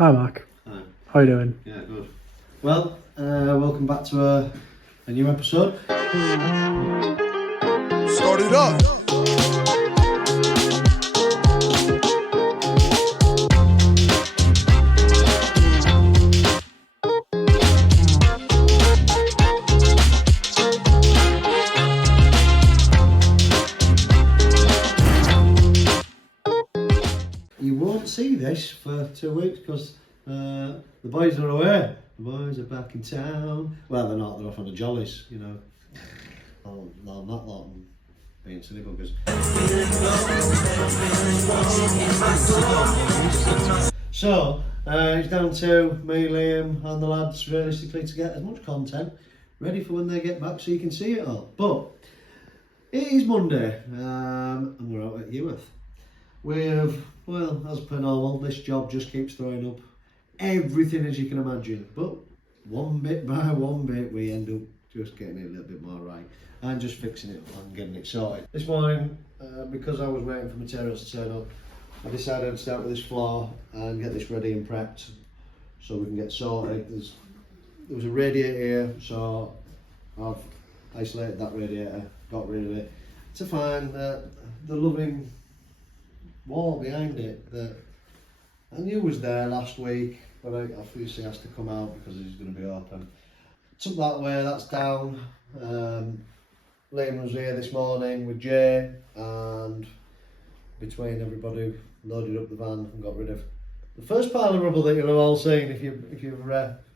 Hi Mark. Hi. How you doing? Yeah, good. Well, welcome back to a new episode. Start it up. You won't see this for 2 weeks because the boys are away. The boys are back in town. Well, they're not. They're off on the jollies, you know. Oh, no, not lot and being silly buggers. So, it's down to me, Liam and the lads realistically to get as much content ready for when they get back so you can see it all. But it is Monday and we're out at Heworth. We have, well, as per normal, this job just keeps throwing up everything as you can imagine. But one bit by one bit, we end up just getting it a little bit more right and just fixing it and getting it sorted. This morning, because I was waiting for materials to turn up, I decided to start with this floor and get this ready and prepped so we can get sorted. There was a radiator here, so I've isolated that radiator, got rid of it to find the loving wall behind it that I knew was there last week, but I obviously has to come out because it's going to be open. Took that away, that's down. Liam was here this morning with Jay, and between everybody loaded up the van and got rid of the first pile of rubble that you'll have all seen if you've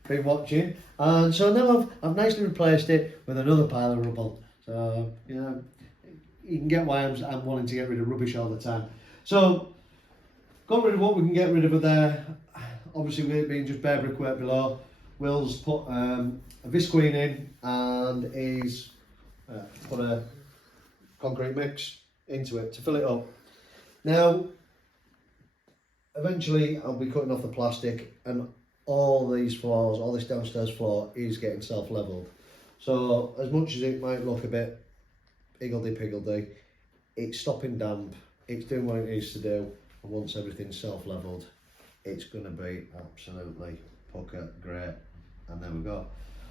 been watching. And so now I've nicely replaced it with another pile of rubble. So you know, you can get why I'm wanting to get rid of rubbish all the time. So, got rid of what we can get rid of there. Obviously, with it being just bare brickwork below, Will's put a visqueen in and he's put a concrete mix into it to fill it up. Now, eventually, I'll be cutting off the plastic and all these floors, all this downstairs floor is getting self-levelled. So, as much as it might look a bit higgledy-piggledy, it's stopping damp. It's doing what it needs to do, and once everything's self-levelled, it's going to be absolutely pucker great. And there we go.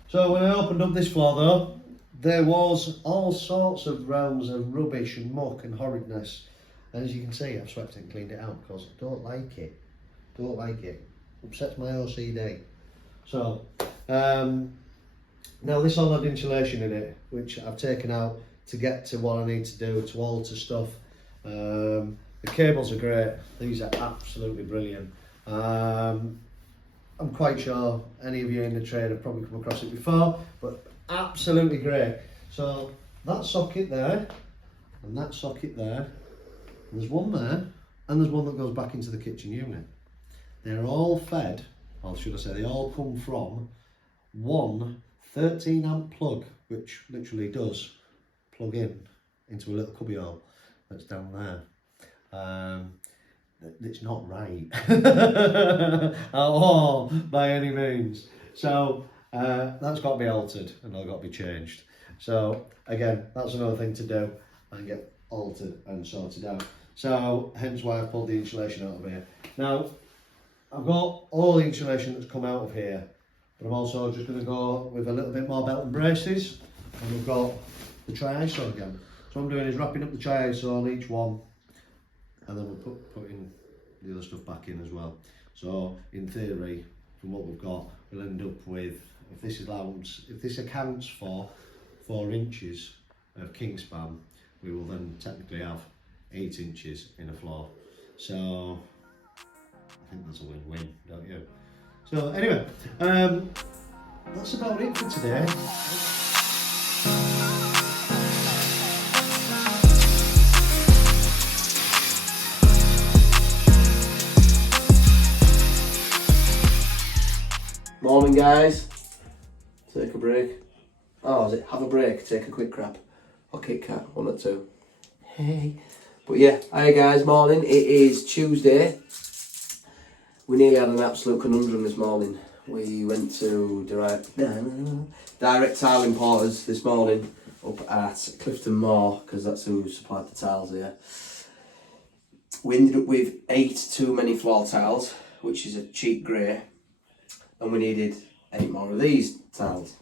So when I opened up this floor though, there was all sorts of rounds of rubbish and muck and horridness. And as you can see, I've swept it and cleaned it out because I don't like it. Don't like it. Upsets my OCD. So, now this all had insulation in it, which I've taken out to get to what I need to do to alter stuff. The cables are great, these are absolutely brilliant. I'm quite sure any of you in the trade have probably come across it before, but absolutely great. So that socket there, and that socket there, and there's one there, and there's one that goes back into the kitchen unit. They're all fed, or should I say they all come from one 13 amp plug, which literally does plug in into a little cubby hole that's down there. It's not right at all by any means. So that's got to be altered and that's got to be changed. So again, that's another thing to do and get altered and sorted out. So hence why I've pulled the insulation out of here. Now I've got all the insulation that's come out of here, but I'm also just going to go with a little bit more belt and braces, and we've got the tri-iso again. So what I'm doing is wrapping up the tri-iso on each one, and then we'll putting the other stuff back in as well. So in theory, from what we've got, we'll end up with, if this accounts for 4 inches of kingspan, we will then technically have 8 inches in a floor. So I think that's a win-win, don't you? So anyway, that's about it for today. Morning guys, take a break. Oh, is it have a break, take a quick crap? Or Kit Kat, 1 or 2. Hey. But yeah, hi guys, morning. It is Tuesday. We nearly had an absolute conundrum this morning. We went to direct tile importers this morning up at Clifton Moor, because that's who supplied the tiles here. We ended up with 8 too many floor tiles, which is a cheap grey, and we needed 8 more of these tiles.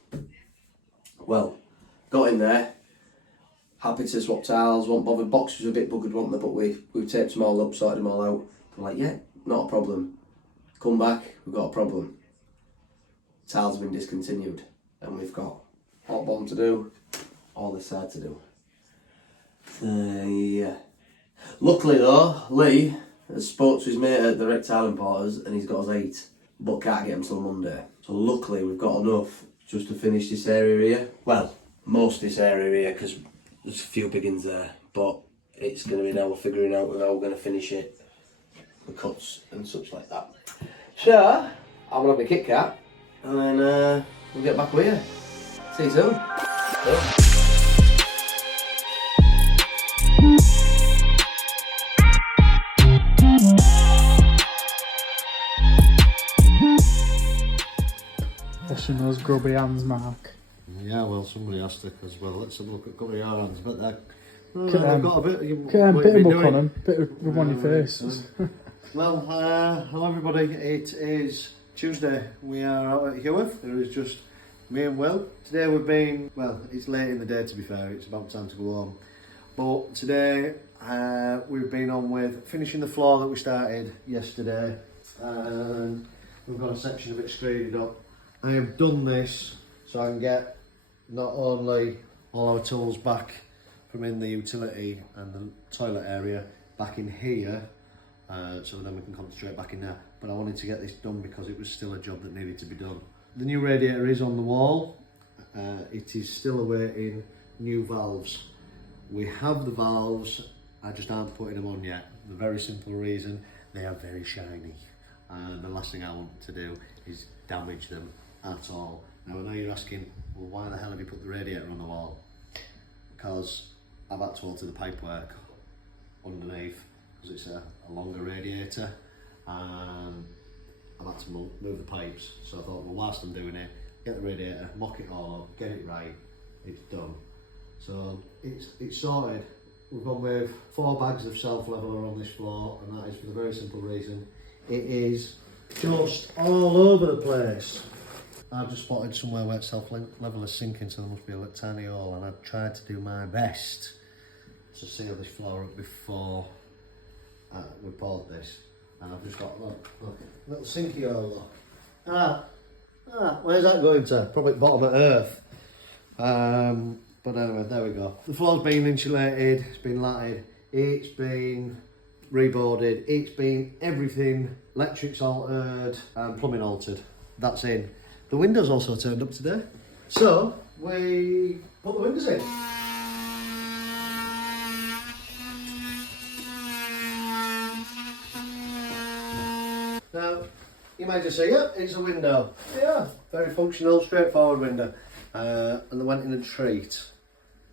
Well, got in there, happy to swap tiles, wasn't bothered. Boxes were a bit buggered, weren't they? But we taped them all up, sorted them all out. I'm like, yeah, not a problem. Come back, we've got a problem. Tiles have been discontinued, and we've got hot bottom to do, all this side to do. Yeah. Luckily though, Lee has spoke to his mate at the Rec Tile Importers, and he's got us 8, but can't get them till Monday. So luckily we've got enough just to finish this area here. Well, most of this area here, because there's a few big ones there, but it's going to be now we're figuring out how we're going to finish it, the cuts and such like that. So, I'm going to have my Kit Kat, and then we'll get back with you. See you soon. Yeah. Washing those grubby hands, Mark. Yeah, well, somebody has to as well. Let's have a look at a couple of your hands. But they've Can, got a bit. bit of muck on them, bit of rub on your face. Well, hello everybody. It is Tuesday. We are out at Heworth. There is just me and Will. Today we've been, well, it's late in the day to be fair. It's about time to go home. But today we've been on with finishing the floor that we started yesterday, and we've got a section of it screeded up. I have done this so I can get not only all our tools back from in the utility and the toilet area back in here, so then we can concentrate back in there, but I wanted to get this done because it was still a job that needed to be done. The new radiator is on the wall. It is still awaiting new valves. We have the valves, I just aren't putting them on yet. The very simple reason, they are very shiny, and the last thing I want to do is damage them at all. Now I know you're asking, well, why the hell have you put the radiator on the wall? Because I've had to alter the pipework underneath, because it's a longer radiator, and I've had to move the pipes. So I thought, well, whilst I'm doing it, get the radiator, mock it all up, get it right, it's done. So it's sorted. We've gone with 4 bags of self-leveler on this floor, and that is for the very simple reason it is just all over the place. I've just spotted somewhere where self-level is sinking, so there must be a little tiny hole, and I've tried to do my best to seal this floor up before we poured this. And I've just got, look, little sinky hole, look. Where's that going to? Probably bottom of earth. But anyway, there we go. The floor's been insulated, it's been latted, it's been reboarded, it's been everything, electrics altered and plumbing altered. That's in. The windows also turned up today. So, we put the windows in. Now, you might just say, yeah, it's a window. Yeah, very functional, straightforward window. And they went in a treat.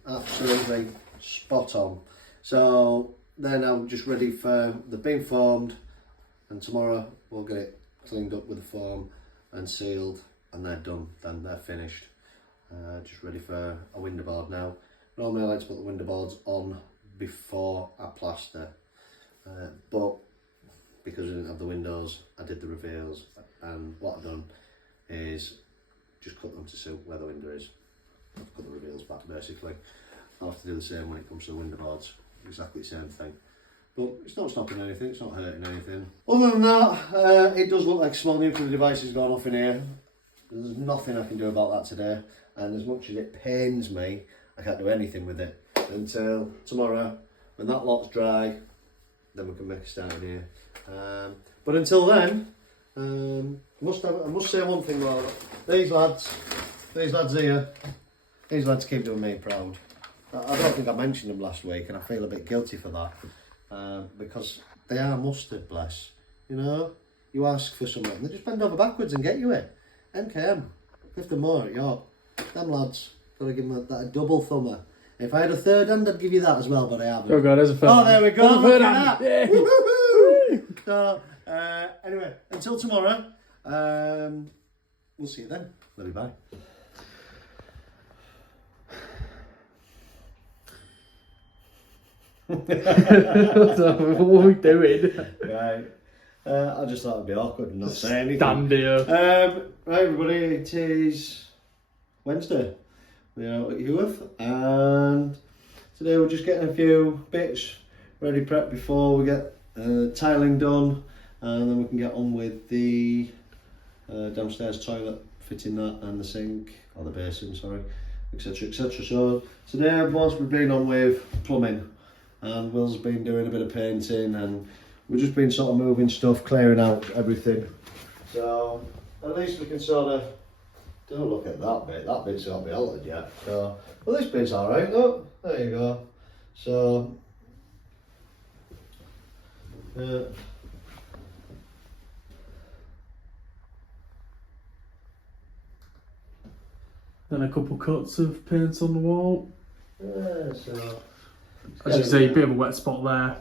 Absolutely spot on. So, they're now just ready for, they've been formed, and tomorrow we'll get it cleaned up with the foam and sealed. And they're done, then they're finished. Just ready for a window board now. Normally I like to put the window boards on before I plaster, but because I didn't have the windows, I did the reveals, and what I've done is just cut them to suit where the window is. I've cut the reveals back basically. I'll have to do the same when it comes to the window boards, exactly the same thing. But it's not stopping anything, it's not hurting anything. Other than that, it does look like small nuclear device has gone off in here. There's nothing I can do about that today, and as much as it pains me, I can't do anything with it until tomorrow when that lot's dry. Then we can make a start in here. But until then, I must say one thing though. These lads here, these lads keep doing me proud. I don't think I mentioned them last week, and I feel a bit guilty for that, because they are mustard, bless. You know, you ask for something, and they just bend over backwards and get you it. MKM, 50 more at York. Them lads, gotta give them that a double thumber. If I had a third hand, I'd give you that as well, but I haven't. Oh god, there's a third hand. Oh, there we go. There's a third hand. Yeah. Woo-hoo-hoo. So, anyway, until tomorrow, we'll see you then. Love you, bye. What are we doing? Right. I just thought it'd be awkward and not say anything. Stand here. Right, everybody, it is Wednesday. We're out at Heworth, and today we're just getting a few bits ready prepped before we get tiling done, and then we can get on with the downstairs toilet, fitting that, and the sink, or the basin, sorry, etc, etc. So today, whilst we've been on with plumbing, and Will's been doing a bit of painting, and we've just been sort of moving stuff, clearing out everything. So at least we can sort of, don't look at that bit's not been altered yet. So, well, this bit's alright, look, there you go. So, Then a couple cuts of paint on the wall. yeah, so. As you can see, a bit of a wet spot there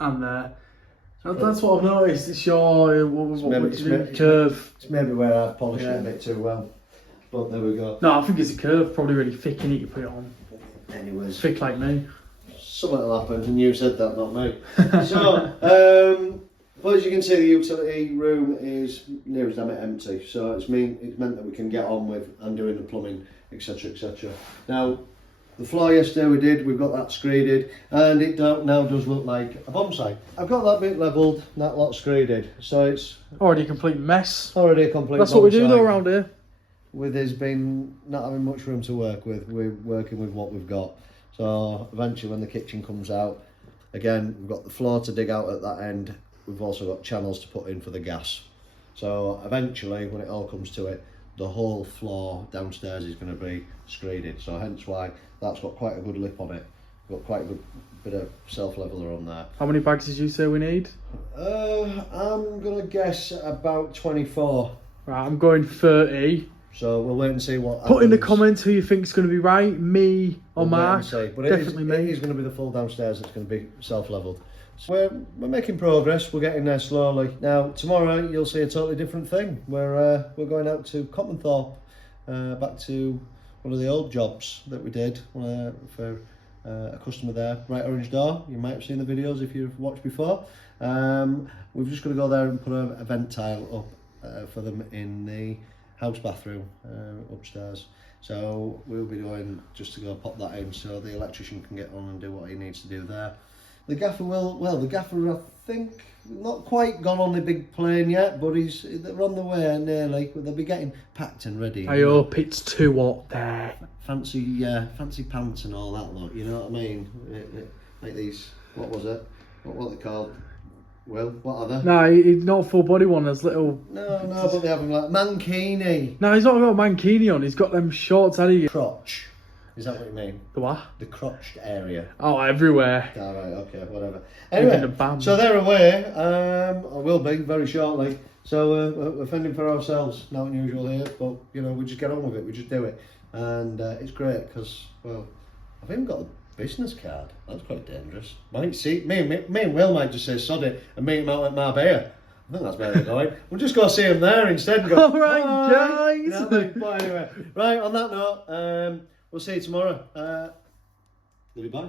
and there. That's what I've noticed. It's your curve. It's maybe where I've polished it a bit too well. But there we go. No, I think it's a curve. Probably really thick in it. You put it on. Anyways, Thick like me. something will happen, and you said that, not me. So, well, as you can see, the utility room is near as damn it empty. So it's meant that we can get on with and doing the plumbing, etc, etc. Now, the floor yesterday we've got that screeded, and it now does look like a bomb site. I've got that bit levelled, that lot screeded, so it's Already a complete mess. already a complete That's bomb what we do site. though around here. With us being not having much room to work with, we're working with what we've got. So eventually when the kitchen comes out, again, we've got the floor to dig out at that end. We've also got channels to put in for the gas. So eventually, when it all comes to it, the whole floor downstairs is going to be screeded. So hence why that's got quite a good lip on it. Got quite a good bit of self-leveler on there. How many bags did you say we need? I'm going to guess about 24. Right, I'm going 30. So we'll wait and see what Put in the happens. comments who you think is going to be right, me or We'll wait Mark. and see. But Definitely it me. is going to be the full downstairs that's going to be self-levelled. So we're making progress. We're getting there slowly. Now tomorrow you'll see a totally different thing. We're going out to Copmanthorpe, back to one of the old jobs that we did for a customer there, Right Orange Door. You might have seen the videos if you've watched before. We've just got to go there and put a vent tile up for them in the house bathroom upstairs. So we'll be going just to go pop that in so the electrician can get on and do what he needs to do there. The gaffer the gaffer, I think, not quite gone on the big plane yet, but they're on the way nearly. They'll be getting packed and ready. I hope it's too hot there. Fancy pants and all that lot, you know what I mean? Like these, what was it? What are they called? Well, what are they? No, he's not a full body one. There's little. No, but they have them like mankini. No, he's not got a mankini on. He's got them shorts. How do you? Crotch. Is that what you mean? The what? The crotched area. Oh, everywhere. All right, okay, whatever. Even the Anyway, band. so they're away. I will be very shortly. So we're fending for ourselves. Not unusual here, but you know, we just get on with it. We just do it, and it's great because, well, I've even got a business card. That's quite dangerous. Might see me and Will might just say sod it and meet him out at Marbella. I think that's where they're going. We'll just go see him there instead and go. All right, "Bye." guys. You know what I mean? But anyway, right. On that note, we'll see you tomorrow. Goodbye.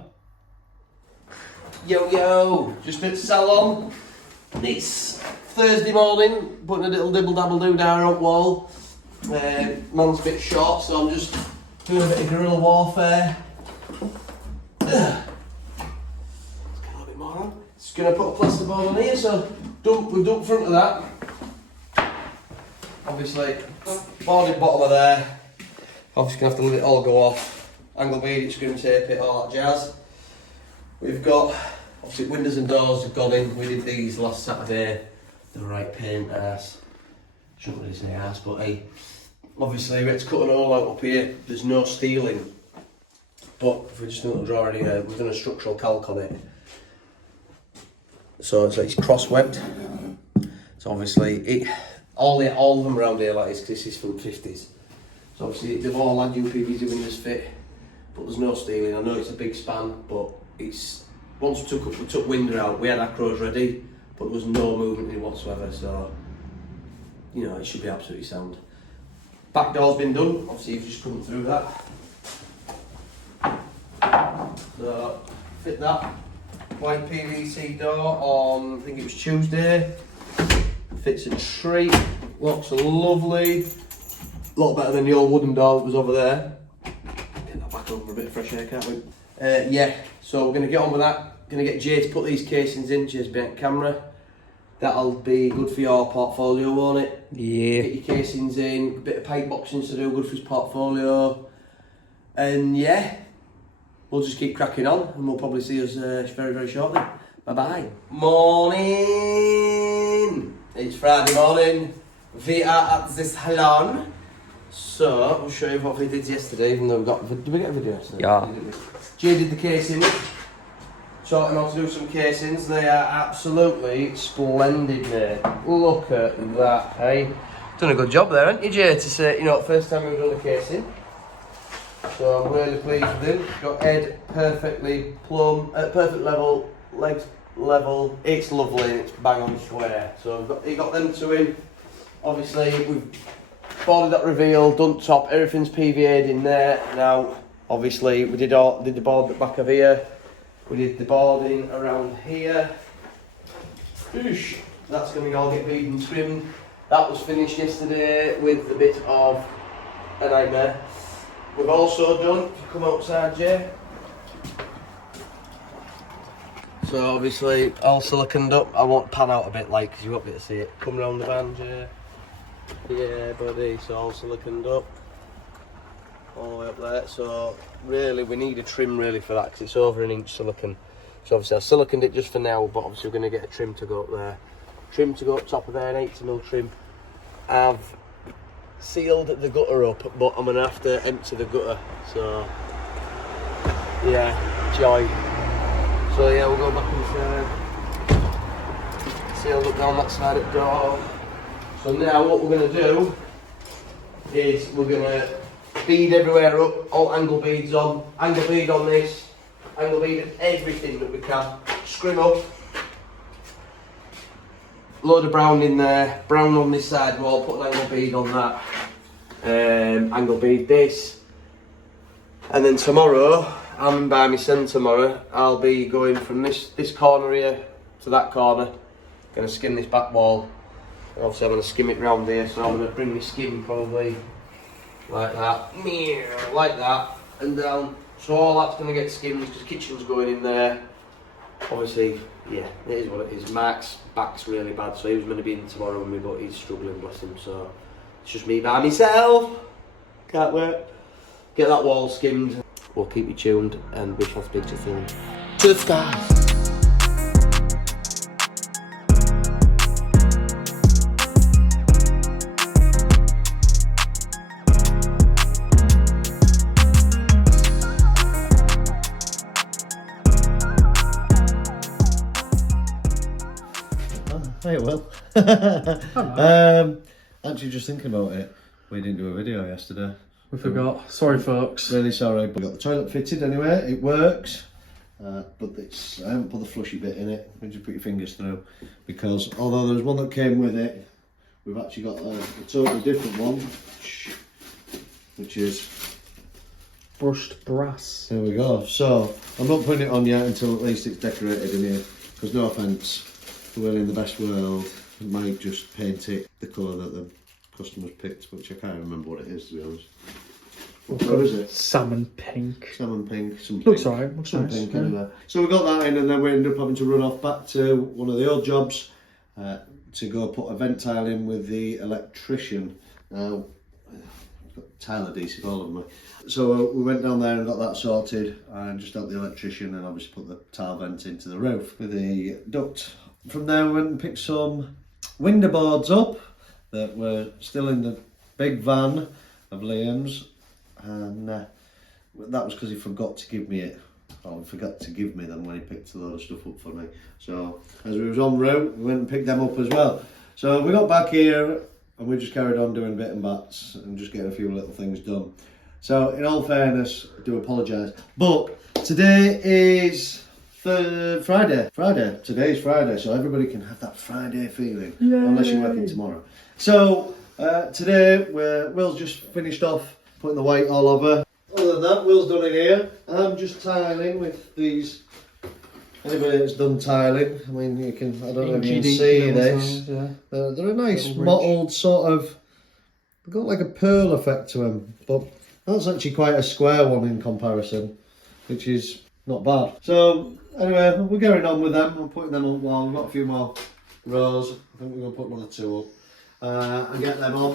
Yo, just at salon. It's Thursday morning, putting a little dibble dabble do down on wall. Man's a bit short, so I'm just doing a bit of guerrilla warfare. Let's get a little bit more on. Just gonna put a plasterboard on here, so we've dumped front of that. Obviously, boarded bottom of there. Obviously gonna have to let it all go off. Angle bead it, screw tape it, all that jazz. We've got, obviously windows and doors have gone in. We did these last Saturday. The right paint ass. Shouldn't really say ass, but hey. Obviously we had to cut an hole out up here. There's no steel but if we just do a little drawing here, we've done a structural calc on it. So it's cross-webbed. So obviously all of them around here like this is from 50s. So obviously they've all had UPVC windows fit, but there's no steel. I know it's a big span, but it's once we took window out, we had acros ready, but there was no movement in it whatsoever. So you know it should be absolutely sound. Back door's been done. Obviously you've just come through that. So fit that white PVC door on, I think it was Tuesday. Fits a treat. Looks lovely. A lot better than the old wooden door that was over there. Get that back over for a bit of fresh air, can't we? Yeah, so we're going to get on with that. Going to get Jay to put these casings in. Jay's behind camera. That'll be good for your portfolio, won't it? Yeah. Get your casings in, a bit of pipe boxing to do, good for his portfolio. And yeah, we'll just keep cracking on and we'll probably see us very, very shortly. Bye bye. Morning! It's Friday morning. We are at the salon. So, I'll show you what we did yesterday, even though we got. Did we get a video yesterday? Yeah. Jay did the casing. Taught him how to do some casings. They are absolutely splendid, mate. Look at that, hey? Done a good job there, haven't you, Jay? To say, you know, first time we've done a casing. So I'm really pleased with him. Got head perfectly plumb, perfect level, legs level. It's lovely and it's bang on square. So he got them to him. Obviously, we've boarded that reveal, done top, everything's PVA'd in there. Now, obviously, we did the board at the back of here. We did the boarding around here. Oosh. That's going to all get bead and trimmed. That was finished yesterday with a bit of a nightmare. We've also done, if you come outside, Jay. So obviously all siliconed up. I won't pan out a bit like because you won't be able to see it. Come round the van, Jay. Yeah, buddy. So all siliconed up. All the way up there. So really we need a trim really for that because it's over an inch silicon. So obviously I've siliconed it just for now, but obviously we're going to get a trim to go up there. Trim to go up top of there, an 80mm trim. I've sealed the gutter up, but I'm going to have to empty the gutter. So yeah, joy. So yeah, we'll go back inside. Sealed up down that side of the door. So now what we're going to do is we're going to bead everywhere up, all angle beads on, angle bead on this, angle bead at everything that we can, scrim up, load of brown in there, brown on this side wall, put an angle bead on that, angle bead this, and then tomorrow, I'm by my son tomorrow, I'll be going from this corner here to that corner, going to skim this back wall, and obviously I'm going to skim it round here, so I'm going to bring my skim probably like that, and down. So all that's going to get skimmed because the kitchen's going in there. Obviously, yeah, it is what it is. Mark's back's really bad, so he was meant to be in tomorrow with me, but he's struggling, bless him. So it's just me by myself. Can't wait. Get that wall skimmed. We'll keep you tuned, and we shall speak to you soon. Tough guys. Hey, well. Actually, just thinking about it, we didn't do a video yesterday. We forgot. Sorry, folks. Really sorry. We got the toilet fitted anyway. It works, but I haven't put the flushy bit in it. You just put your fingers through, because although there's one that came with it, we've actually got a totally different one, which is brushed brass. There we go. So I'm not putting it on yet until at least it's decorated in here. Because no offence, we're in the best world. I might just paint it the colour that the customers picked, which I can't remember what it is, to be honest. What colour is it? Salmon pink. Salmon pink. Some pink. Looks alright. Looks some nice. Pink anyway. So we got that in, and then we ended up having to run off back to one of the old jobs to go put a vent tile in with the electrician. Now, I've got tile adhesive all over me. So we went down there and got that sorted, and just helped the electrician and obviously put the tile vent into the roof with the duct. From there we went and picked some window boards up that were still in the big van of Liam's, and that was because he forgot to give me it. Or he forgot to give me them when he picked a load of stuff up for me. So as we was en route, we went and picked them up as well. So we got back here and we just carried on doing bit and bats and just getting a few little things done. So in all fairness, I do apologise, but today is Friday. Today's Friday, so everybody can have that Friday feeling. Yay. Unless you're working tomorrow. So today Will's just finished off putting the white all over. Other than that, Will's done it here. I'm just tiling with these Anybody that's done tiling, I mean, you can, I don't know if you can see this. Yeah. They're a nice mottled sort of, they've got like a pearl effect to them, but that's actually quite a square one in comparison, which is not bad. So anyway, we're going on with them. I'm putting them on one. We've got a few more rows. I think we're going to put another 2 up and get them on.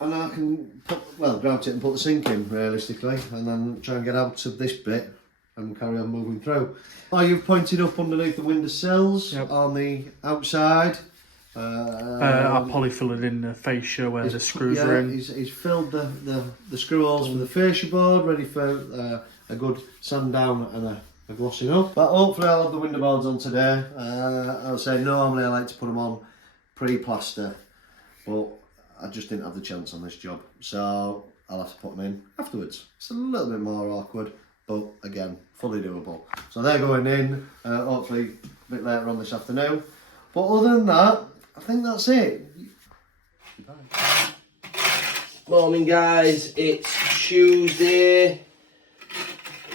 And then I can put, well, grout it and put the sink in realistically, and then try and get out of this bit and carry on moving through. Oh, you've pointed up underneath the window sills on the outside. I polyfilled in the fascia where the screws are in. He's filled the screw holes for the fascia board, ready for a good sand down and a glossing up. But hopefully I'll have the window boards on today. I'll say normally I like to put them on pre-plaster, but I just didn't have the chance on this job, so I'll have to put them in afterwards. It's a little bit more awkward, but again, fully doable. So they're going in, hopefully a bit later on this afternoon. But other than that, I think that's it. Morning guys, it's Tuesday.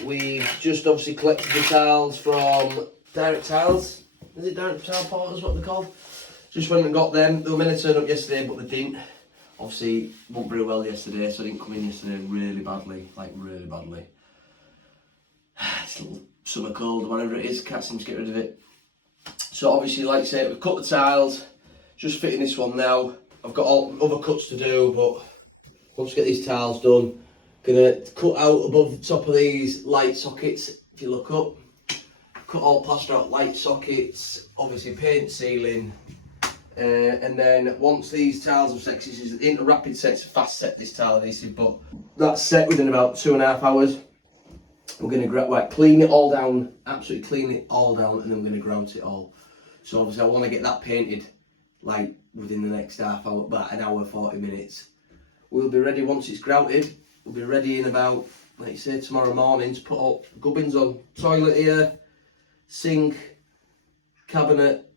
We've just obviously collected the tiles from Direct Tiles. Is it Direct Tile Porters, what they're called? Just went and got them. They were meant to turn up yesterday, but they didn't. Obviously, went very well yesterday, so I didn't come in yesterday really badly, like really badly. It's a little summer cold or whatever it is, can't seem to get rid of it. So obviously, like I say, we've cut the tiles, just fitting this one now. I've got all other cuts to do, but once we get these tiles done, gonna cut out above the top of these light sockets. If you look up, cut all plaster out light sockets, obviously paint ceiling, and then once these tiles are set, this is into rapid set, it's a fast set this tile adhesive, but that's set within about 2.5 hours. We're gonna clean it all down, absolutely clean it all down, and then we're gonna grout it all. So obviously I want to get that painted like within the next half hour, about an hour 40 minutes. We'll be ready once it's grouted. We'll be ready in about, like you say, tomorrow morning to put up gubbins on. Toilet here, sink, cabinet,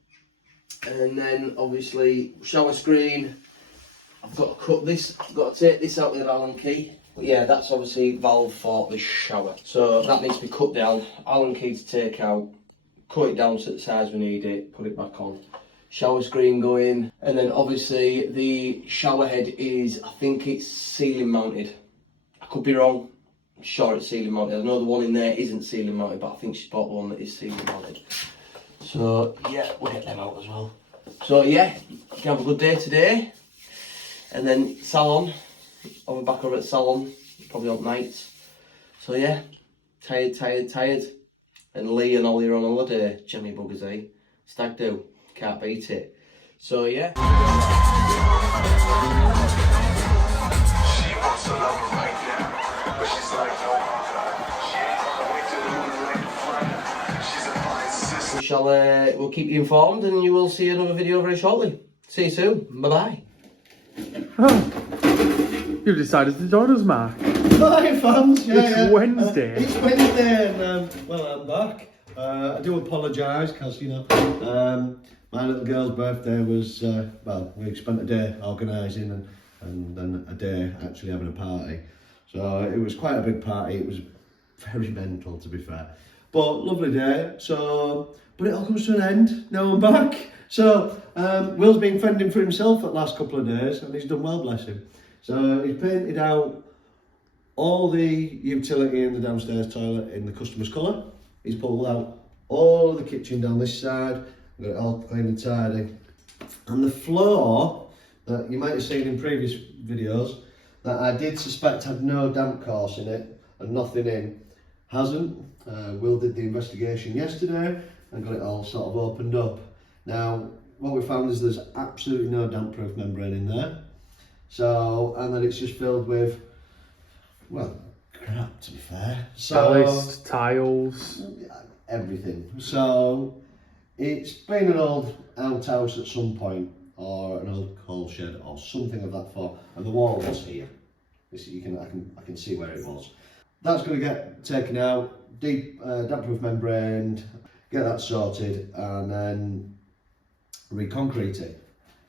and then obviously shower screen. I've got to cut this, I've got to take this out with an Allen key. But yeah, that's obviously valve for the shower. So that needs to be cut down, Allen key to take out, cut it down to the size we need it, put it back on. Shower screen going, and then obviously the shower head is, I think it's ceiling mounted. I could be wrong, I'm sure it's ceiling mounted. I know the one in there isn't ceiling mounted, but I think she's bought the one that is ceiling mounted. So yeah, we'll get them out as well. So yeah, you can have a good day today. And then salon, I'll be back over at salon, probably on nights. So yeah, tired. And Lee and Ollie are on holiday, Jimmy buggers, eh? Stag Doo, can't beat it. So yeah. She wants a lover right now, but she's like, oh my god, she ain't gonna wait till the moonlight to find her. She's a fine sister. We'll keep you informed, and you will see another video very shortly. See you soon. Bye bye. Oh, you decided to join us, Mark. Hi fans, It's Wednesday. It's Wednesday and well, I'm back. I do apologise because, you know, my little girl's birthday was, well, we spent a day organising and then a day actually having a party. So it was quite a big party. It was very mental, to be fair. But lovely day. So, but it all comes to an end. Now I'm back. So Will's been fending for himself for the last couple of days, and he's done well, bless him. So he's painted out all the utility in the downstairs toilet in the customer's colour. He's pulled out all of the kitchen down this side, got it all clean and tidy. And the floor that you might have seen in previous videos that I did suspect had no damp course in it and nothing in, hasn't. Will did the investigation yesterday and got it all sort of opened up. Now, what we found is there's absolutely no damp-proof membrane in there. So, and then it's just filled with, well, crap, to be fair. So, Ballast, tiles, everything. So it's been an old outhouse at some point, or an old coal shed, or something of that form. And the wall was here. I can see where it was. That's going to get taken out, deep damp-proof membrane, get that sorted, and then reconcrete it.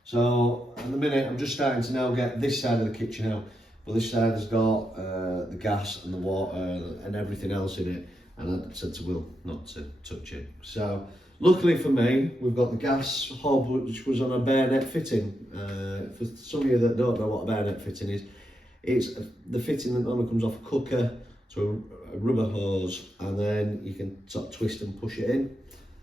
So at the minute, I'm just starting to now get this side of the kitchen out. But this side has got the gas and the water and everything else in it. and I said to Will not to touch it. So luckily for me, we've got the gas hob, which was on a bayonet fitting. For some of you that don't know what a bayonet fitting is, it's the fitting that normally comes off a cooker to a rubber hose, and then you can sort of twist and push it in.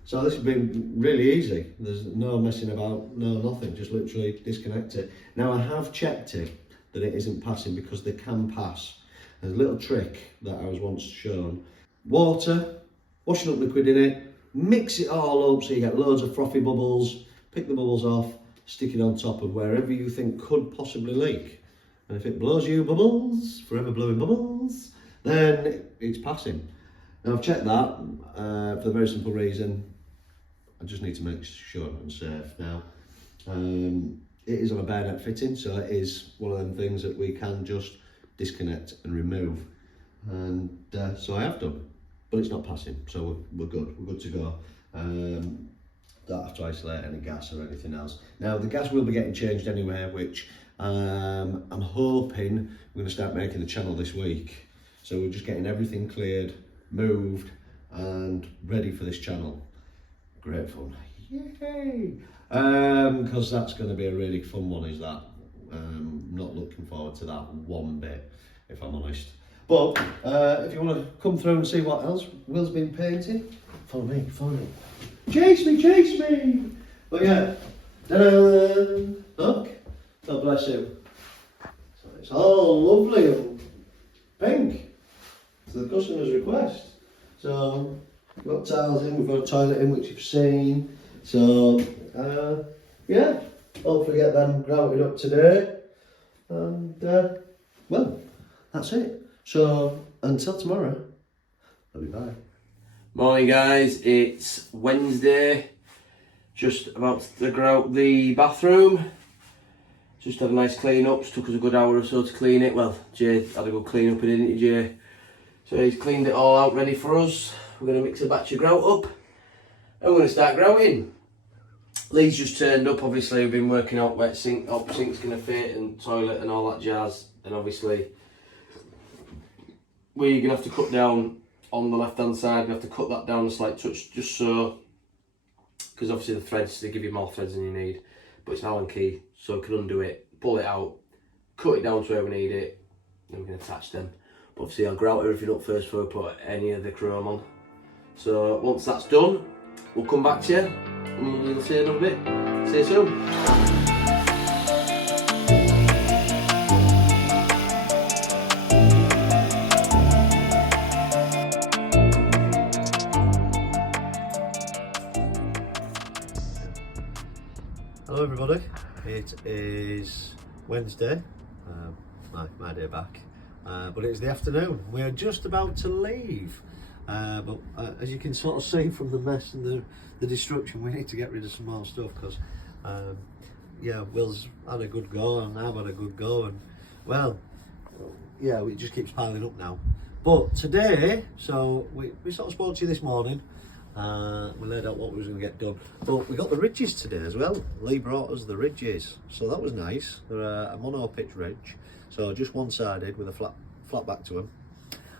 So this has been really easy. There's no messing about, no nothing, just literally disconnect it. Now I have checked it that it isn't passing, because they can pass. There's a little trick that I was once shown. Water, washing up liquid in it, mix it all up so you get loads of frothy bubbles, pick the bubbles off, stick it on top of wherever you think could possibly leak. And if it blows you bubbles, forever blowing bubbles, then it's passing. Now I've checked that for the very simple reason, I just need to make sure I'm safe. Now, it is on a bayonet fitting, so it is one of them things that we can just disconnect and remove. And so I have done, but it's not passing, so we're good. We're good to go. Don't have to isolate any gas or anything else. Now the gas will be getting changed anyway, which I'm hoping we're going to start making the channel this week. So we're just getting everything cleared, moved, and ready for this channel. Great fun, yay! Because that's going to be a really fun one, is that. Not looking forward to that one bit, if I'm honest. But if you want to come through and see what else Will's been painting, follow me, follow me. Chase me, chase me! But yeah, ta-da! Look, God bless him. So it's all lovely and pink to the customer's request. So we've got tiles in, we've got a toilet in, which you've seen. So yeah, hopefully get them grouted up today. And well, that's it. So until tomorrow, I'll be back. Morning guys, it's Wednesday. Just about to grout the bathroom. Just had a nice clean up. Took us a good hour or so to clean it. Well, Jay had a good clean up in it, didn't you, Jay? So he's cleaned it all out ready for us. We're going to mix a batch of grout up and we're going to start grouting. Lee's just turned up. Obviously we've been working out wet sink, up sink's going to fit, and toilet and all that jazz. And obviously we're going to have to cut down on the left hand side. We have to cut that down a slight touch, just so, because obviously the threads, they give you more threads than you need, but it's an Allen key, so we can undo it, pull it out, cut it down to where we need it, then we can attach them. But obviously I'll grout everything up first before we put any of the chrome on. So once that's done, we'll come back to you and we'll see you in a bit. See you soon. Hello everybody, it is Wednesday, my day back, but it's the afternoon. We're just about to leave, but as you can sort of see from the mess and the destruction, we need to get rid of some more stuff, because yeah, Will's had a good go and I've had a good go, and well, yeah, it just keeps piling up now. But today, so we sort of spoke to you this morning. We laid out what we was going to get done, but we got the ridges today as well. Lee brought us the ridges, so that was nice. They're a mono pitch ridge, so just one-sided with a flat back to them,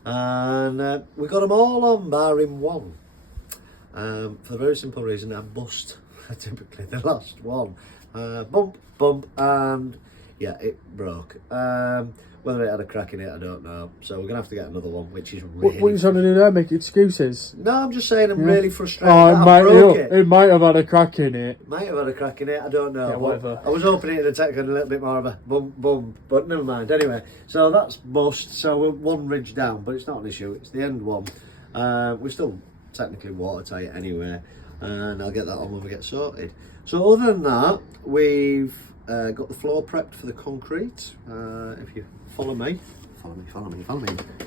and we got them all on barring one, for the very simple reason I bust typically the last one, bump, and yeah, it broke. Whether it had a crack in it, I don't know. So we're going to have to get another one, which is really... What are you trying to do there? Make excuses? No, I'm just saying I'm really frustrated. It might have had a crack in it. Might have had a crack in it, I don't know. Yeah, whatever. I was hoping it would take a little bit more of a bump, but never mind. Anyway, so that's bust. So we're one ridge down, but it's not an issue. It's the end one. We're still technically watertight anyway, and I'll get that on when we get sorted. So other than that, we've got the floor prepped for the concrete. If you follow me.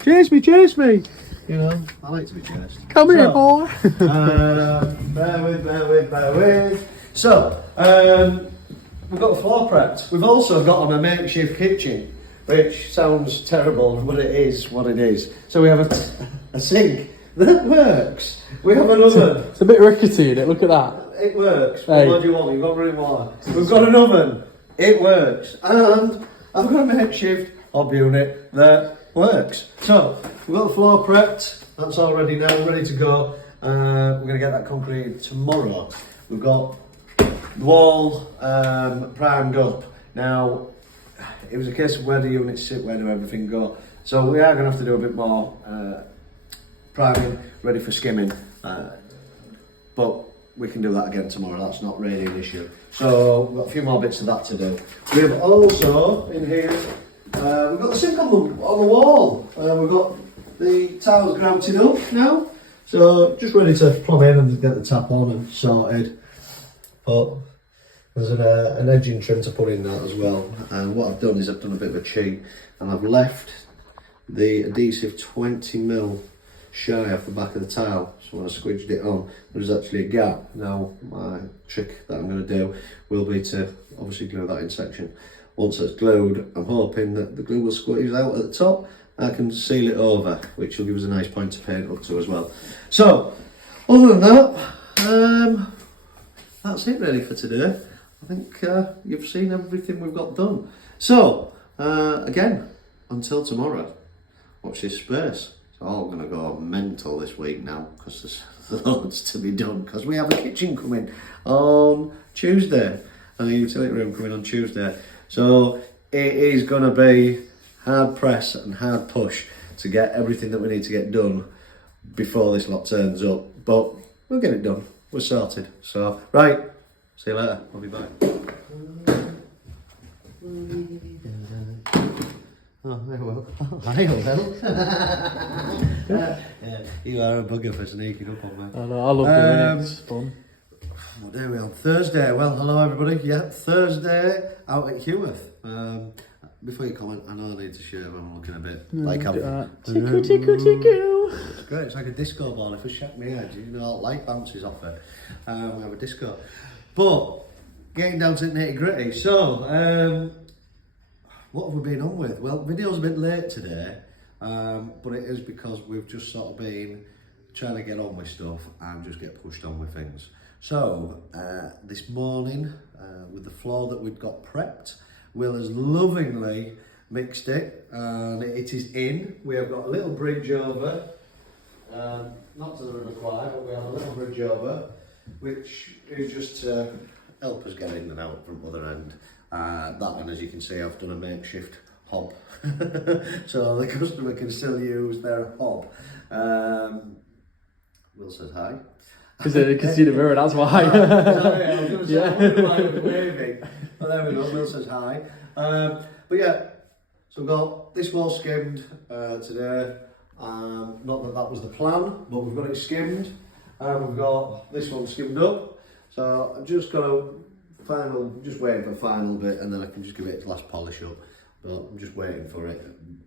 Chase me. You know, I like to be chased. Come here, boy. Bear with. So, we've got the floor prepped. We've also got on a makeshift kitchen, which sounds terrible, but it is what it is. So we have a sink that works. We have an oven. It's a bit rickety in it, look at that. It works. Hey. What do you want? You've got running water. We've got an oven. It works. And I've got a makeshift hob unit that works. So we've got the floor prepped. that's all ready now, ready to go. We're going to get that concrete tomorrow. We've got the wall primed up. Now, it was a case of where the units sit, where do everything go. So we are going to have to do a bit more priming, ready for skimming. But we can do that again tomorrow, that's not really an issue. So we've got a few more bits of that to do. We've also, in here, we've got the sink on the wall. We've got the tiles grouted up now. So just ready to plumb in and get the tap on and sorted. But there's an edging trim to put in that as well. And what I've done is I've done a bit of a cheat and I've left the adhesive 20mm shy off the back of the tile. So when I squidged it on, there's actually a gap. Now my trick that I'm going to do will be to obviously glue that in section. Once it's glued, I'm hoping that the glue will squeeze out at the top. I can seal it over, which will give us a nice point to paint up to as well. So, other than that, that's it really for today. I think you've seen everything we've got done. So, again, until tomorrow, watch this space. It's all going to go mental this week now because there's loads to be done because we have a kitchen coming on Tuesday and a utility room coming on Tuesday. So, it is going to be hard press and hard push to get everything that we need to get done before this lot turns up, but we'll get it done. We're sorted. So, right, see you later. I'll be back. Oh, hello. Hi, hello. Yeah, you are a bugger for sneaking up on me. I know, I love doing it, it's fun. What day are we on? Thursday. Well, hello everybody. Yeah, Thursday out at Heworth. Before you comment, I know I need to shave. I'm looking a bit like I'm. Tickle, tickle, tickle. It's great. It's like a disco ball. If I shake my head, you know, light bounces off it. We have a disco. But getting down to the nitty gritty. So, what have we been on with? Well, video's a bit late today, but it is because we've just sort of been trying to get on with stuff and just get pushed on with things. So, this morning, with the floor that we'd got prepped, Will has lovingly mixed it and it is in. We have got a little bridge over, not to the River Clyde, but we have a little bridge over, which is just to help us get in and out from the other end. That, and as you can see, I've done a makeshift hob, so the customer can still use their hob. Will says hi. Because they can see the mirror, that's why. Sorry, I was going to say, I wonder why I was waving. But there we go, Will says hi. But yeah, so we've got this wall skimmed today. Not that that was the plan, but we've got it skimmed. We've got this one skimmed up. So I've just got just waiting for the final bit and then I can just give it its last polish up. But I'm just waiting for it.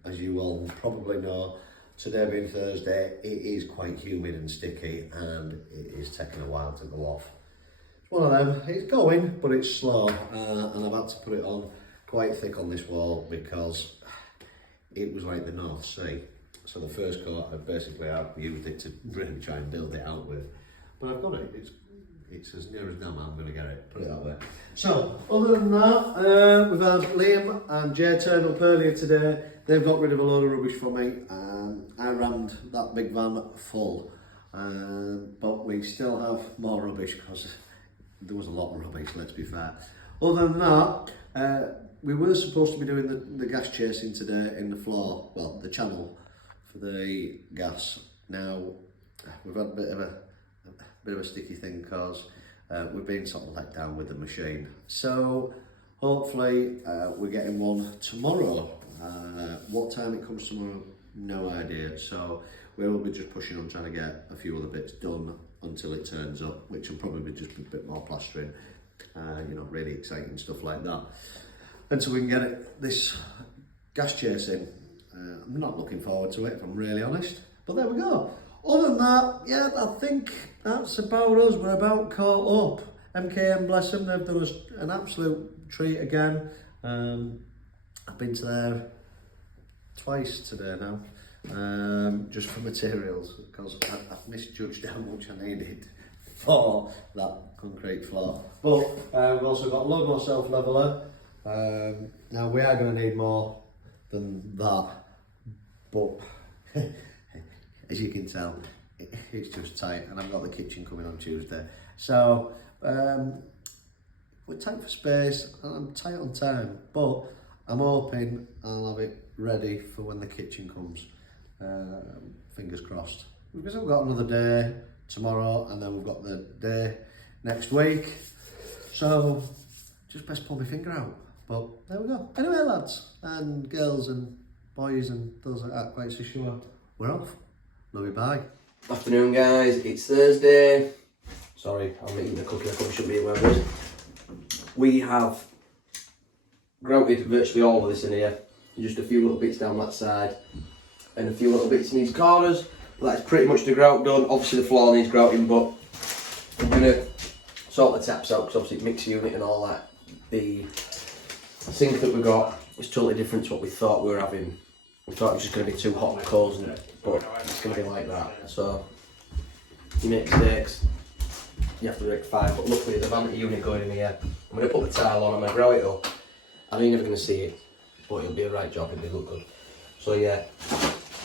As you all probably know, today being Thursday, it is quite humid and sticky and it is taking a while to go off. It's one of them, it's going, but it's slow, and I've had to put it on quite thick on this wall because it was like the North Sea. So the first coat, I've used it to really try and build it out with. But I've got it, it's as near as damn I'm going to get it, put it that way. So, other than that, we've had Liam and Jay turned up earlier today. They've got rid of a load of rubbish for me and I rammed that big van full. But we still have more rubbish because there was a lot of rubbish, let's be fair. Other than that, we were supposed to be doing the gas chasing today in the floor, well, the channel for the gas. Now, we've had a bit of a sticky thing because we've been sort of let down with the machine. So, hopefully, we're getting one tomorrow. What time it comes tomorrow, no idea. So we will be just pushing on trying to get a few other bits done until it turns up, which will probably just be a bit more plastering, you know, really exciting stuff like that. Until we can get this gas chasing. I'm not looking forward to it, if I'm really honest. But there we go. Other than that, yeah, I think that's about us. We're about caught up. MKM, bless them, they've done us an absolute treat again. I've been to there twice today now, just for materials, because I've misjudged how much I needed for that concrete floor. But we've also got a lot more self-leveler. Now we are going to need more than that, but as you can tell, it's just tight, and I've got the kitchen coming on Tuesday. So we're tight for space and I'm tight on time, but I'm hoping I'll have it ready for when the kitchen comes. Fingers crossed. Because I've got another day tomorrow, and then we've got the day next week. So just best pull my finger out. But there we go. Anyway, lads and girls and boys and those that aren't quite so sure, we're off. Love you, bye. Afternoon, guys. It's Thursday. Sorry, I'm eating the cookie. I probably shouldn't be aware of it. We have grouted virtually all of this in here. Just a few little bits down that side and a few little bits in these corners. That's pretty much the grout done. Obviously the floor needs grouting, but I'm going to sort the taps out because obviously it's mixed unit and all that. The sink that we got is totally different to what we thought we were having. We thought it was just going to be too hot and cold, but it's going to be like that. So you make mistakes, you have to rectify. But luckily there's a vanity unit going in here. I'm going to put the tile on, I'm going to grout it up. I know you're never going to see it, but it'll be a right job, it'll look good. So yeah,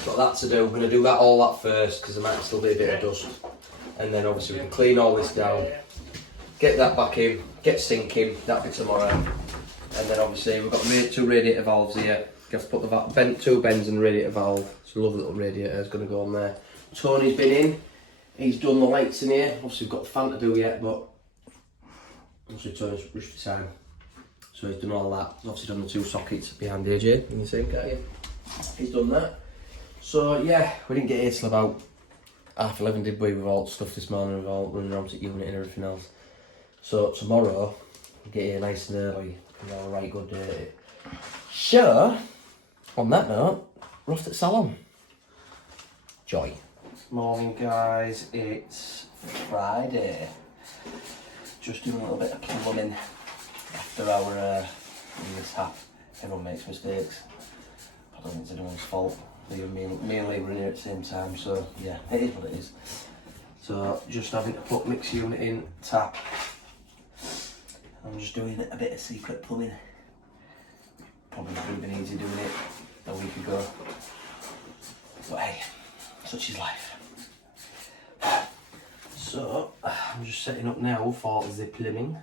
got that to do. We're going to do all that first because there might still be a bit of dust. And then obviously we can clean all this down, get that back in, get sinking, that'll be tomorrow. And then obviously we've got 2 radiator valves here. You have to put the 2 bends and radiator valve. It's a lovely little radiator, it's going to go on there. Tony's been in, he's done the lights in here. Obviously we've got the fan to do yet, but obviously Tony's rushed for time. So he's done all that. He's obviously done the 2 sockets behind AJ in the sink, can't you? He's done that. So yeah, we didn't get here till about 11:30, did we, with all the stuff this morning, with all running around to unit and everything else. So tomorrow, we'll get here nice and early, and all right good dirty. So, on that note, we're off to the salon. Joy. Morning guys, it's Friday. Just doing a little bit of plumbing after our mishap. Everyone makes mistakes. I don't think it's anyone's fault. Me and Lee were in here at the same time, so yeah, it is what it is. So just having to put mix unit in, tap. I'm just doing a bit of secret plumbing. Probably would have been easy doing it a week ago. But hey, such is life. So I'm just setting up now for the plumbing.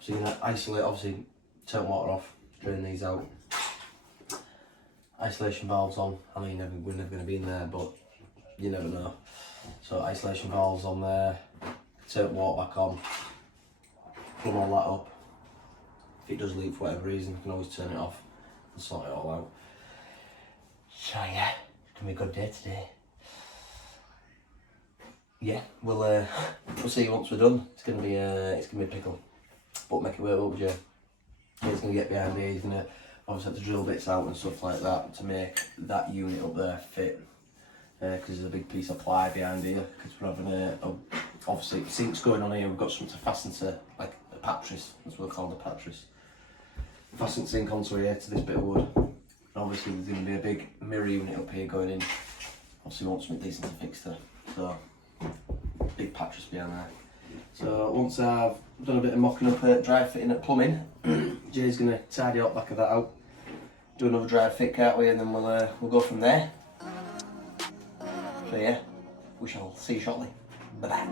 So you're gonna isolate, obviously turn water off, drain these out. Isolation valves on. I mean, we're never going to be in there, but you never know. So isolation valves on there, turn water back on, plumb all that up. If it does leak for whatever reason, you can always turn it off and sort it all out. So yeah, it's going to be a good day today. Yeah, we'll see once we're done. It's going to be a pickle, but make it work, won't you? He's going to get behind here. He's going to obviously have to drill bits out and stuff like that to make that unit up there fit. Because there's a big piece of ply behind here. Because we're having obviously sinks going on here. We've got something to fasten to, like a pattress. That's what we call the pattress. Fasten the sink onto here to this bit of wood. And obviously there's going to be a big mirror unit up here going in. Obviously we want something decent to fix there. So big pattress behind there. So once I've done a bit of mocking up, dry fitting at plumbing, Jay's going to tidy up back of that out, do another dry fit, can't we, and then we'll go from there. So yeah, we shall see you shortly. Bye bye.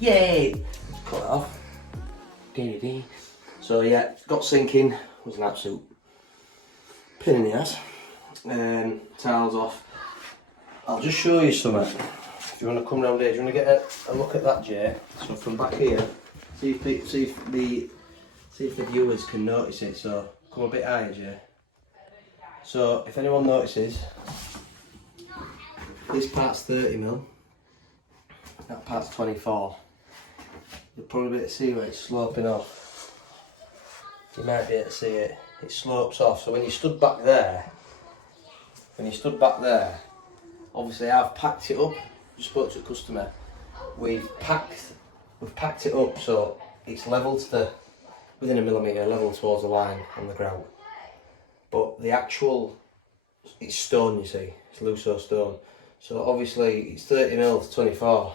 Yay! Cut it off. Dee. So yeah, got sinking, was an absolute pain in the ass. Tiles off. I'll just show you something. If you want to come round here, do you want to get a look at that, Jay? So from back here, see if the viewers can notice it. So come a bit higher, Jay. So if anyone notices, this part's 30mm, that part's 24. You'll probably be able to see where it's sloping off. You might be able to see it. It slopes off. So when you stood back there, obviously I've packed it up. Just spoke to a customer. We've packed it up so it's level to within a millimetre level towards the line on the grout. But the actual, it's stone, you see, it's Luso stone. So obviously it's 30mm to 24,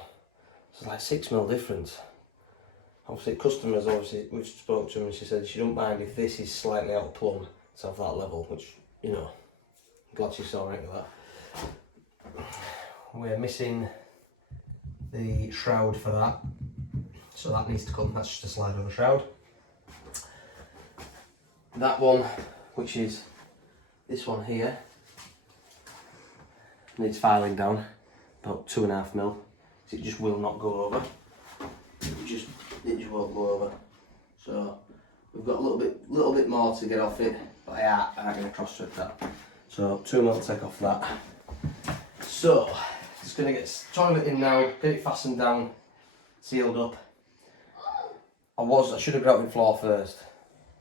so it's like 6mm difference. Obviously customers, we've spoke to them and she said she don't mind if this is slightly out of plumb to have that level, which, you know, I'm glad she's alright with that. We're missing the shroud for that, so that needs to come. That's just a slide of the shroud. That one, which is this one here, needs filing down about 2.5mm. It just will not go over. It just won't go over. So we've got a little bit more to get off it, but I ain't going to cross thread that. So 2mm take off that. So just going to get toilet in now, get it fastened down, sealed up. I should have grouted floor first,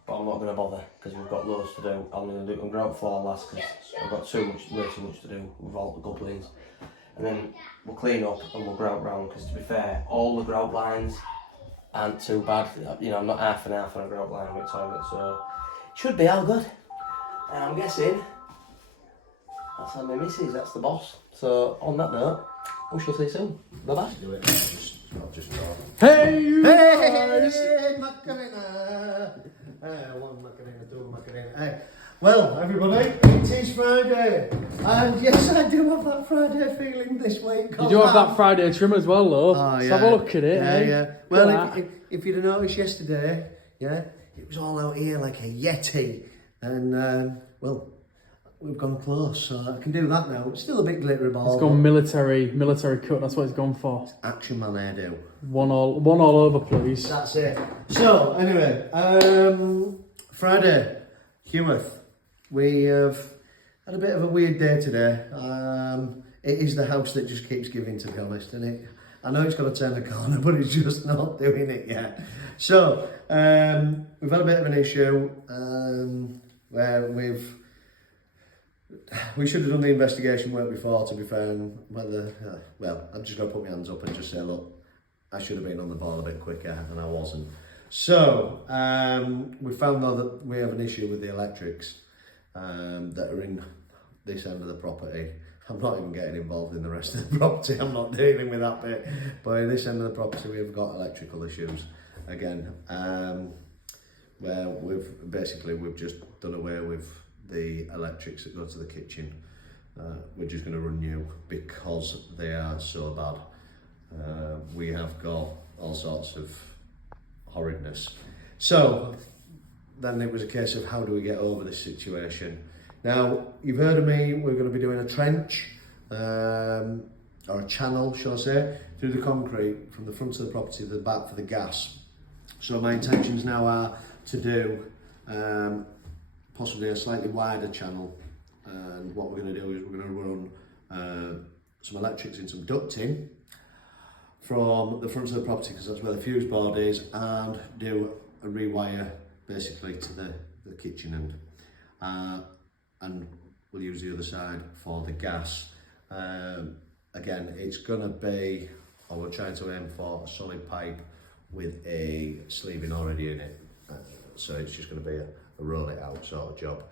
but I'm not going to bother because we've got loads to do. I'm going to do grout floor last because I've got way too much to do with all the couplings. And then we'll clean up and we'll grout round because, to be fair, all the grout lines aren't too bad. You know, I'm not half and half on a grout line with toilet, so it should be all good. And I'm guessing that's how my missus, that's the boss. So on that note, we shall see you soon. Bye bye. Hey, you guys! Hey, Macarena! One Macarena, two Macarena. Hey. Well, everybody, it is Friday, and yes, I do have that Friday feeling this week. You do have that Friday trim as well, though. Oh, Let's yeah. have a look at it. Yeah, eh? yeah. Well, if you'd have noticed yesterday, yeah, it was all out here like a Yeti, and well, we've gone close, so I can do that now. It's still a bit glittery ball. It's gone military cut. That's what it's gone for. Action man hairdo. One all over, please. That's it. So anyway, Friday, Heworth. We have had a bit of a weird day today. It is the house that just keeps giving, to be honest, and I know it's got to turn the corner, but it's just not doing it yet. So we've had a bit of an issue where we should have done the investigation work before, to be fair, and well, I'm just going to put my hands up and just say, look, I should have been on the ball a bit quicker, and I wasn't. So we found though that we have an issue with the electrics that are in this end of the property. I'm not even getting involved in the rest of the property, I'm not dealing with that bit, but in this end of the property we've got electrical issues again, where we've just done away with the electrics that go to the kitchen. We're just going to run new because they are so bad. We have got all sorts of horridness. So then it was a case of how do we get over this situation. Now, you've heard of me, we're going to be doing a trench, or a channel, shall I say, through the concrete from the front of the property to the back for the gas. So my intentions now are to do possibly a slightly wider channel, and what we're going to do is we're going to run some electrics in, some ducting from the front of the property because that's where the fuse board is, and do a rewire basically to the kitchen end, and we'll use the other side for the gas. Again, it's going to be, or we're trying to aim for a solid pipe with a sleeving already in it, so it's just going to be a roll it out sort of job,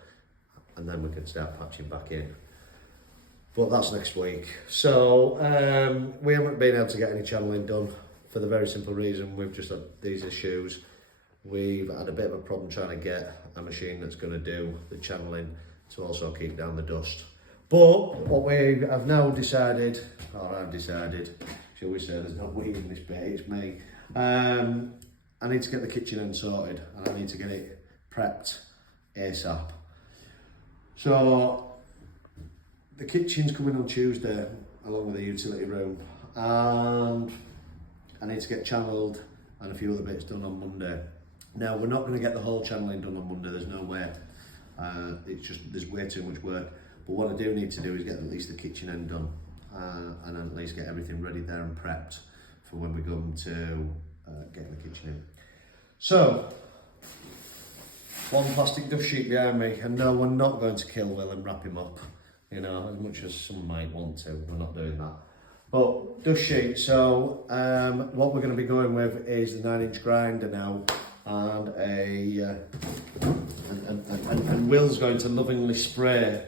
and then we can start patching back in. But that's next week. So we haven't been able to get any channeling done for the very simple reason we've just had these issues. We've had a bit of a problem trying to get a machine that's going to do the channeling to also keep down the dust. But what we have now decided, or I've decided, shall we say, there's not we in this bit, it's me. I need to get the kitchen end sorted, and I need to get it prepped ASAP. So the kitchen's coming on Tuesday along with the utility room, and I need to get channelled and a few other bits done on Monday. Now, we're not going to get the whole channeling done on Monday, there's no way. It's just, there's way too much work. But what I do need to do is get at least the kitchen end done, and at least get everything ready there and prepped for when we go to getting the kitchen in. So, one plastic dust sheet behind me, and no, we're not going to kill Will and wrap him up. You know, as much as some might want to, we're not doing that. But dust sheet, so what we're going to be going with is the 9-inch grinder now and and Will's going to lovingly spray,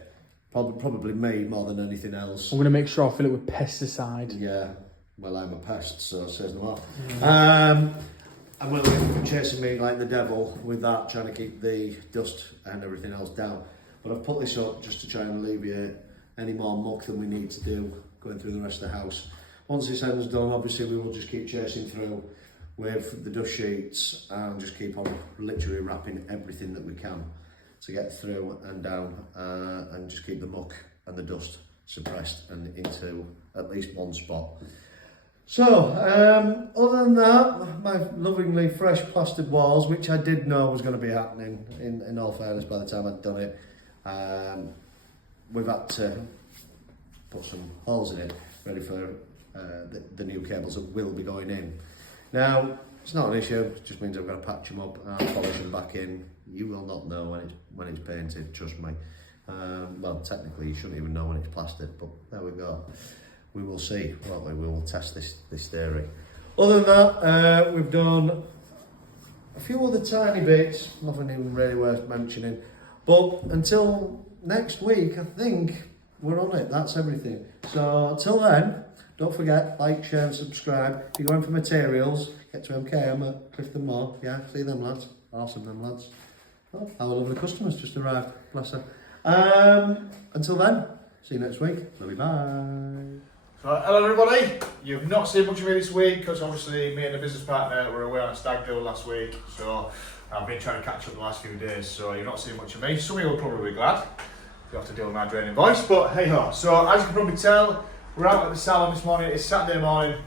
probably me more than anything else. I'm going to make sure I fill it with pesticide. Yeah, well, I'm a pest, so it says no more. And Will chasing me like the devil with that, trying to keep the dust and everything else down. But I've put this up just to try and alleviate any more muck than we need to do going through the rest of the house. Once this end's done, obviously we will just keep chasing through with the dust sheets and just keep on literally wrapping everything that we can to get through and down and just keep the muck and the dust suppressed and into at least one spot. So, other than that, my lovingly fresh plastered walls, which I did know was going to be happening, in all fairness, by the time I'd done it, we've had to put some holes in it, ready for the new cables that will be going in. Now, it's not an issue, it just means I've got to patch them up and polish them back in. You will not know when it's painted, trust me. Well, technically you shouldn't even know when it's plastered, but there we go. We will see, won't we? We will test this theory. Other than that, we've done a few other tiny bits, nothing even really worth mentioning. But until next week, I think we're on it. That's everything. So till then, don't forget, like, share and subscribe. If you're going for materials, get to MKM at Clifton Moor. Yeah, see them lads. Awesome, them lads. Oh, our lovely customers just arrived. Bless her. Until then, see you next week. Lily, bye. So, hello everybody. You've not seen much of me this week because obviously me and the business partner were away on a Stag Doo last week. So I've been trying to catch up the last few days. So you've not seen much of me. Some of you will probably be glad. You have to deal with my draining voice, but hey ho. So as you can probably tell, we're out at the salon this morning. It's Saturday morning.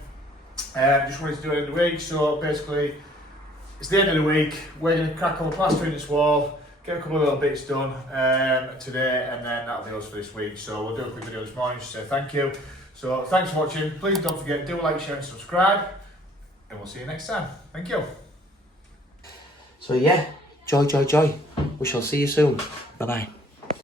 Just wanted to do it in the week. So basically, it's the end of the week. We're going to crack on plastering this wall, get a couple of little bits done today, and then that'll be us for this week. So we'll do a quick video this morning just to say thank you. So thanks for watching. Please don't forget, do like, share and subscribe, and we'll see you next time. Thank you. So yeah, joy, joy, joy. We shall see you soon. Bye bye.